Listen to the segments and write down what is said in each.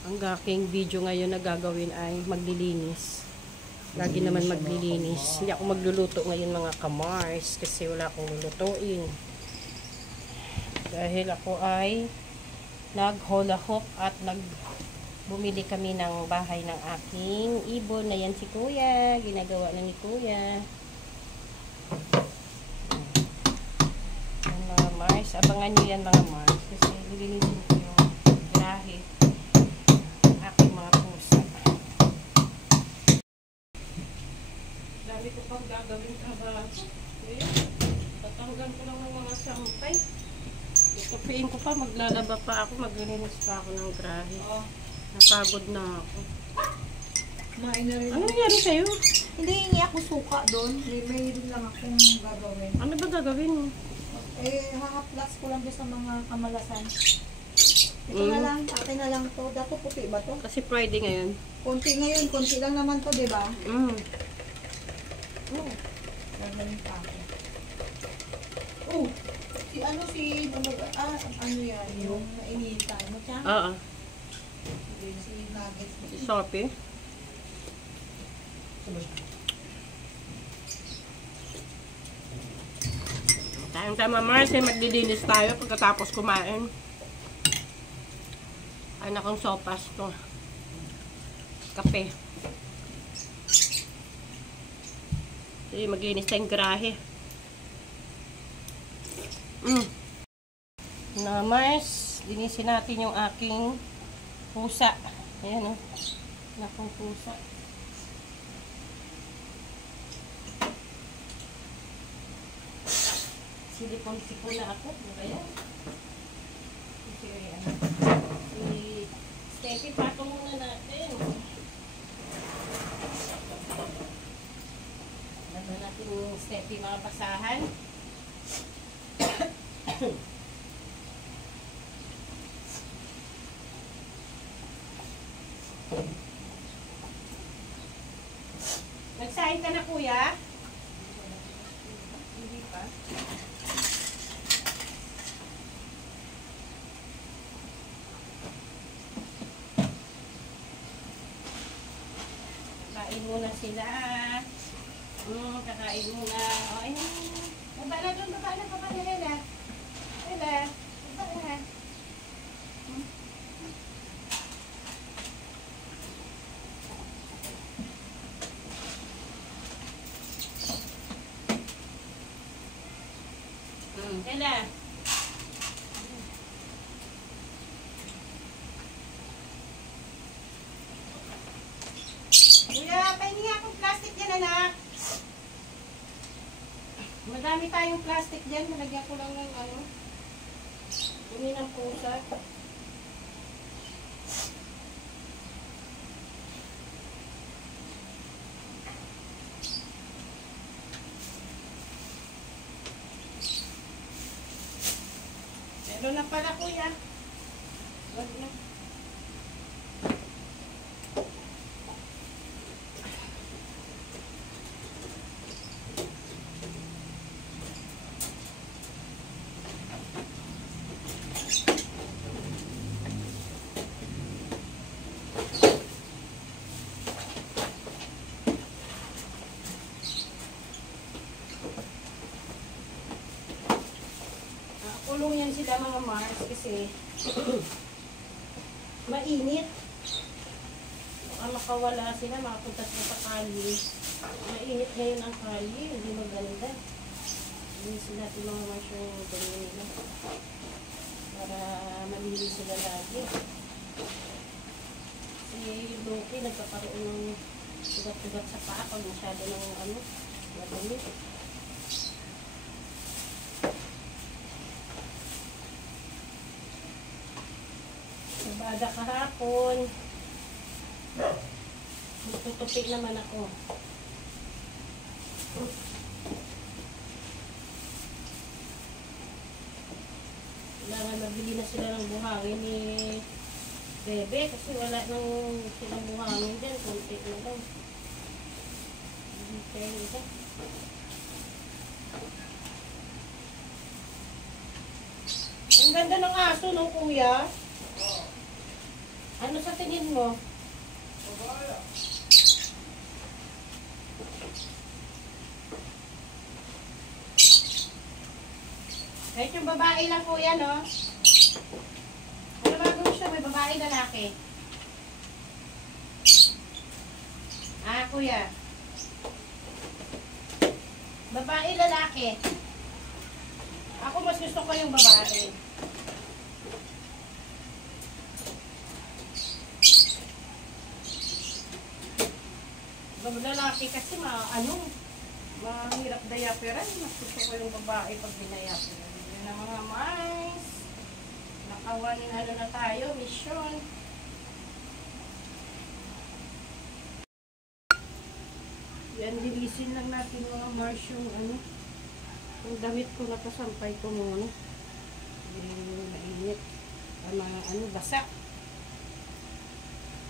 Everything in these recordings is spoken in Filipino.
Ang aking video ngayon na gagawin ay maglilinis. Lagi naman maglilinis. Hindi ako magluluto ngayon mga kamars kasi wala akong lulutuin. Dahil ako ay nag-hula hoop at bumili kami ng bahay ng aking ibon na yan si Kuya. Ginagawa na ni Kuya. Yan mga Mars. Abangan nyo yan mga Mars. Kasi lilinisin ko yung grahe. Aking mga pusa. Dami ko pang gagawin trabaho. Tatanggan ko lang ng mga sampay. Tupiin ko pa. Maglalaba pa ako. Maglilinis pa ako ng grahe. Napagod na ako. Kumain na rin. Ano nangyari sa'yo? Hindi, hindi ako suka doon. May lang akong gagawin. Ano ba gagawin mo? Hahaplas ko lang sa mga kamalasan. Ito na lang, akin na lang to. Dapat puti ba to? Kasi Friday ngayon. Konti ngayon, konti lang naman to, di ba? Gagawin pa ako. Ano yan? Yung nainitan mo siya? Oo. Si Nuggets. Si Sophie. Tayong tama Mars, maglilinis tayo pagkatapos kumain. Anak kong sopas to. Kape. Sige, maglinis tayong grahe. Na Mars, linisin natin yung aking pusa. Ayan o. Anak kong pusa. Silipon-sipon na ako. Ano kaya? Si Steffi, patong muna natin. Lagyan natin yung Steffi mga basahan. Nagsahin ka na kuya? Hindi pa. Kakain muna sila. Kakain muna. O, ayun. Baba na doon, baba na, Hela. Hela, baba na. Hela. Kuya, pahingi nga akong plastic dyan, anak. Madami tayong plastic dyan. Malagyan ko lang ng dumi ng pusa. Meron na pala kuya. Wag na. Kulong yan sila mga Mars kasi mainit. Baka makawala sila, makapunta sila sa kali. Mainit ngayon ang kali, hindi maganda. Linisin natin mga Mars yung dami nila. Para malinis sila lagi. Si Loki nagkakaroon ng tugat-tugat sa paa pag masyado ng madami. Nabada kahapon. Tutupi naman ako. Kailangan mabili na sila ng buhangin ni Bebe kasi wala nang silang buhangin dyan. Kunti na lang. Okay, ito. Ang ganda ng aso, no, kuya? Ano sa tingin mo? Kahit yung babae lang po yan, no? Ano ba gusto? May babae, lalaki? Ah, kuya. Babae, lalaki. Ako mas gusto ko yung babae. Lalaki kasi mahirap dayaperan. Mas gusto ko yung babae pag dinayaperan. Yun ang mga mais. Nakawan, ano na tayo, mission. Yan, dilisin lang natin mga Mars yung yung damit ko nakasampay ko muna. Mainit. Basa.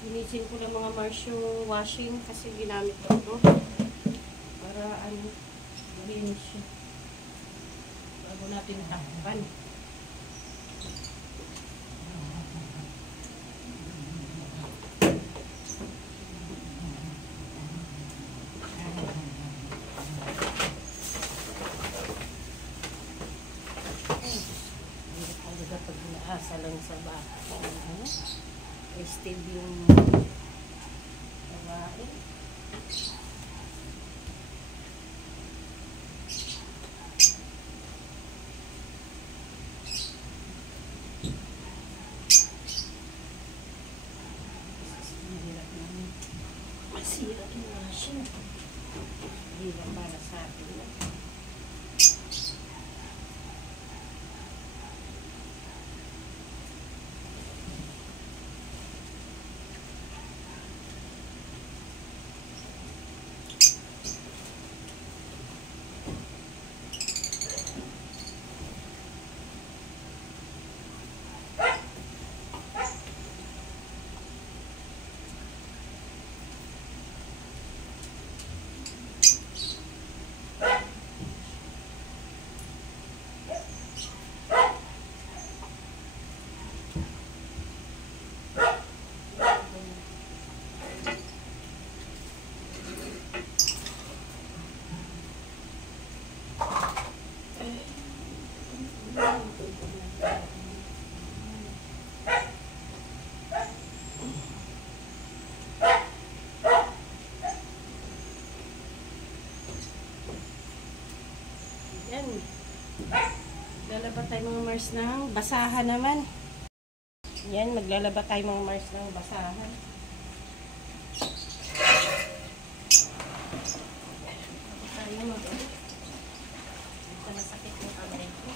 Dilisin ko lang mga Mars yung washing kasi ginamit ko ito. Para gawin siya. Bago natin takpan. Asa lang sa bahay. Steve yung babae. Masira yung machine. Hindi lang para sa atin lang. Yan. Maglalaba tayo mga Mars ng basahan naman. Yan, maglalaba tayo mga Mars ng basahan. Tayo ito masakit yung kamay ko.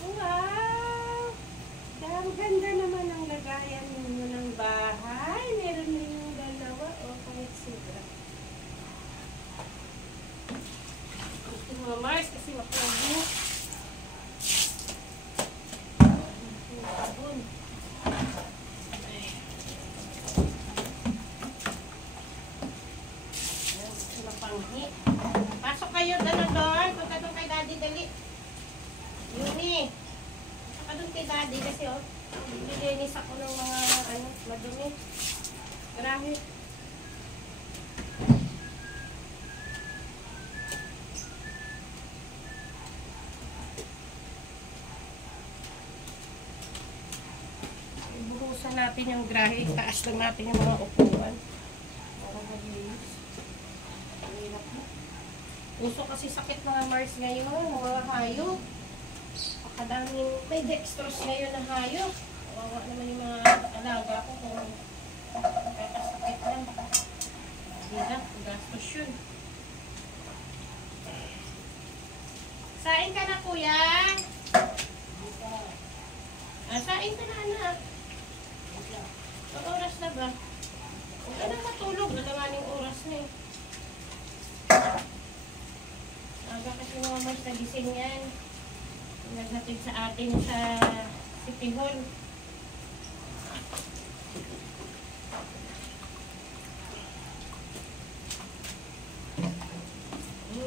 Wow! Ang ganda naman ang lagayan ninyo ng bahay. Meron na yung dalawa o kahit sila. Gusto mga Mars kasi mapago. Sabon. Gusto na panghi. Pasok kayo doon. Punta doon kay Daddy dali. Yuni. Saka doon kay Daddy kasi nilinis ako ng mga madumi. Marami. Ibuhusan natin yung grahe. Taas lang natin yung mga upuan. Para malinis. Uso kasi sakit mga Mars ngayon, mga hayop. Pakadaming may dextrose ngayon na hayop. Kawawa naman yung mga alaga ko kung sakit lang. Hindi na, gastos yun. Sain ka na, kuya? Sain ka na, anak. Ang oras na ba? Huwag ka na matulog. Alanganing oras na eh. Aga kasi mga Mars nagising yan. Naghatid sa atin sa City Hall.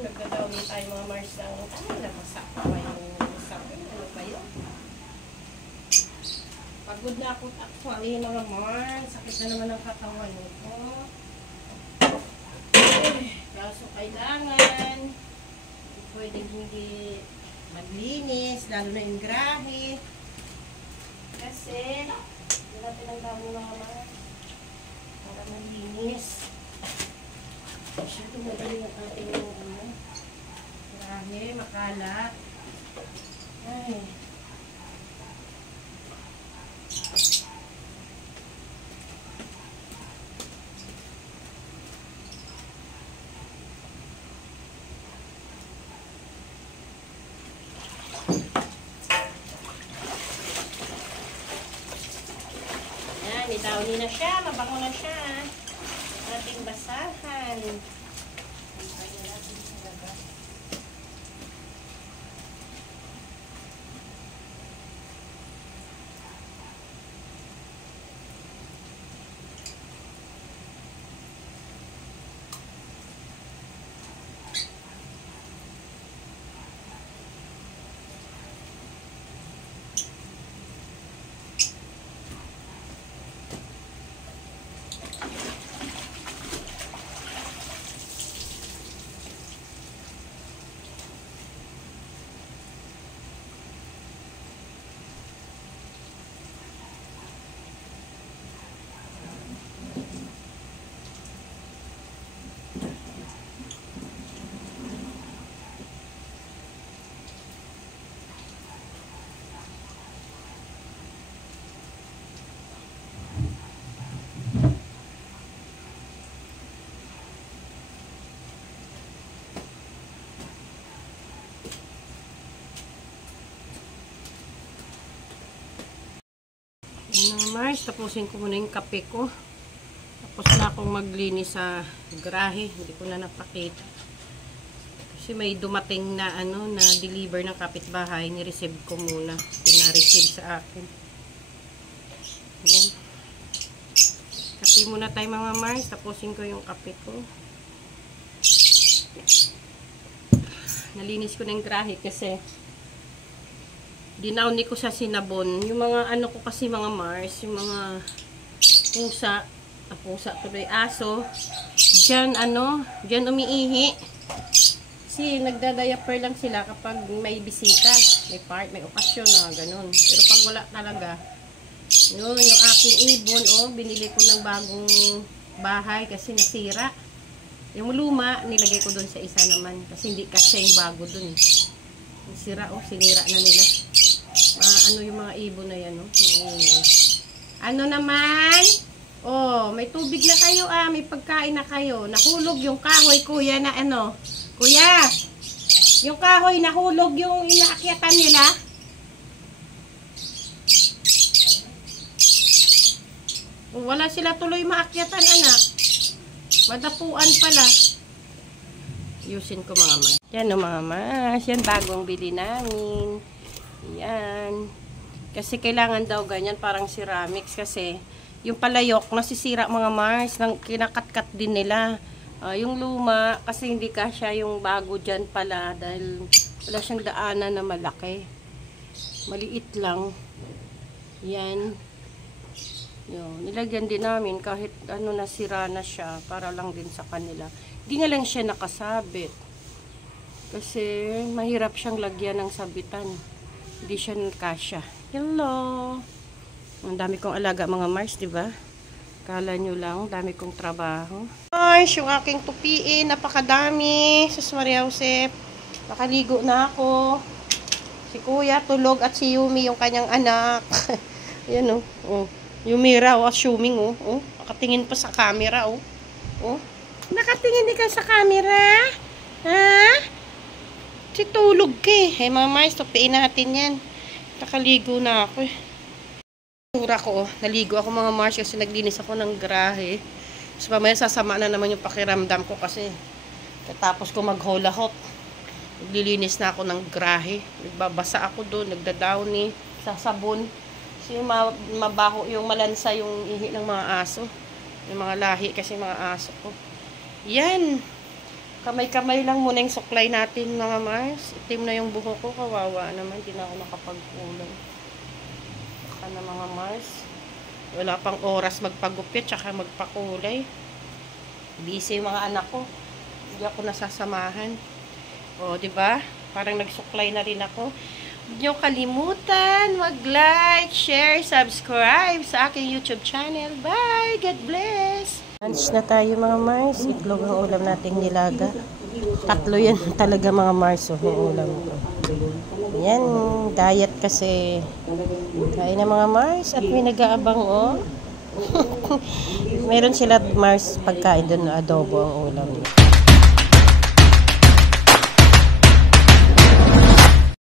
Nagdadawin tayo mga Mars ng namasak pa yung sabi. Ano ba yun? Pagod na ako actually mga Mars. Sakit na naman ang katawan ko. Kaso kailangan pwedeng hindi maglinis, lalo na yung grahe. Kasi hindi natin ang dami mga Mars para maglinis. Masyado madali yung ating grahe, makalat. Ay. Downy na siya, mabango na siya. Ating basahan. Kaya natin sa labas. Mars, tapusin ko muna yung kape ko. Tapos na akong maglinis sa grahe. Hindi ko na napakita. Kasi may dumating na na deliver ng kapitbahay. Ni-receive ko muna. Pina-receive sa akin. Ayan. Kape muna tayo mga Mars. Tapusin ko yung kape ko. Nalinis ko na yung grahe kasi dinauni ko sa sinabon. Yung mga ko kasi mga Mars, yung mga pusa tuloy, aso, dyan umiihi. Kasi nagdadiaper lang sila kapag may bisita, may okasyon na ganun. Pero pag wala talaga, yung aking ibon, binili ko ng bagong bahay kasi nasira. Yung luma, nilagay ko dun sa isa naman kasi hindi kasi yung bago dun. Sira, sinira na nila. Yung mga ibon na yan, Ano naman? May tubig na kayo, may pagkain na kayo. Nahulog yung kahoy, kuya, na Kuya, yung kahoy, nahulog yung inaakyatan nila. Wala sila tuloy maakyatan, anak. Madapuan pala. Yusin ko mga Mars. Yan mga Mars. Yan bagong bili namin. Yan. Kasi kailangan daw ganyan parang ceramics kasi yung palayok nasisira mga Mars. Kinakat-kat din nila. Yung luma kasi hindi kasya yung bago dyan pala dahil wala siyang daanan na malaki. Maliit lang. Yan. Yun. Nilagyan din namin kahit nasira na siya para lang din sa kanila. Hindi nga lang siya nakasabit. Kasi mahirap siyang lagyan ng sabitan. Hindi siya kasya. Hello! Ang dami kong alaga mga Mars, diba? Kala nyo lang, dami kong trabaho. Mars, yung aking tupiin, napakadami. Sus Maria Josep, nakaligo na ako. Si Kuya tulog at si Yumi, yung kanyang anak. Ayan oh. Yumi raw, assuming oh. Nakatingin pa sa camera oh. Nakatingin ikaw sa camera? Ha? Si tulog ka eh. Hey mga Mars, tupiin natin yan. Nakaligo na ako eh. Tura ko, naligo ako mga Mars kasi naglinis ako ng grahe. So mamaya sasama na naman yung pakiramdam ko kasi katapos ko mag-hula hop. Naglilinis na ako ng grahe. Nagbabasa ako doon, nagdadowny sa sabon. Kasi mabaho yung malansa yung ihi ng mga aso. Yung mga lahi kasi mga aso ko. Yan. Kamay-kamay lang muna yung suklay natin mga Mars. Itim na yung buho ko, kawawa naman. Hindi na ako nakapagkulay. Baka na mga Mars. Wala pang oras magpagupit tsaka magpakulay. Busy yung mga anak ko. Hindi ako nasasamahan. O, diba? Parang nagsuklay na rin ako. Huwag niyo kalimutan mag-like, share, subscribe sa aking YouTube channel. Bye! God bless! Lunch na tayo mga Mars. Itlog ang ulam nating nilaga. 3 yan talaga mga Mars. Yung ulam ko. Yan. Diet kasi. Kain na mga Mars. At may nag-aabang Meron sila Mars pagkain doon na adobo ang ulam.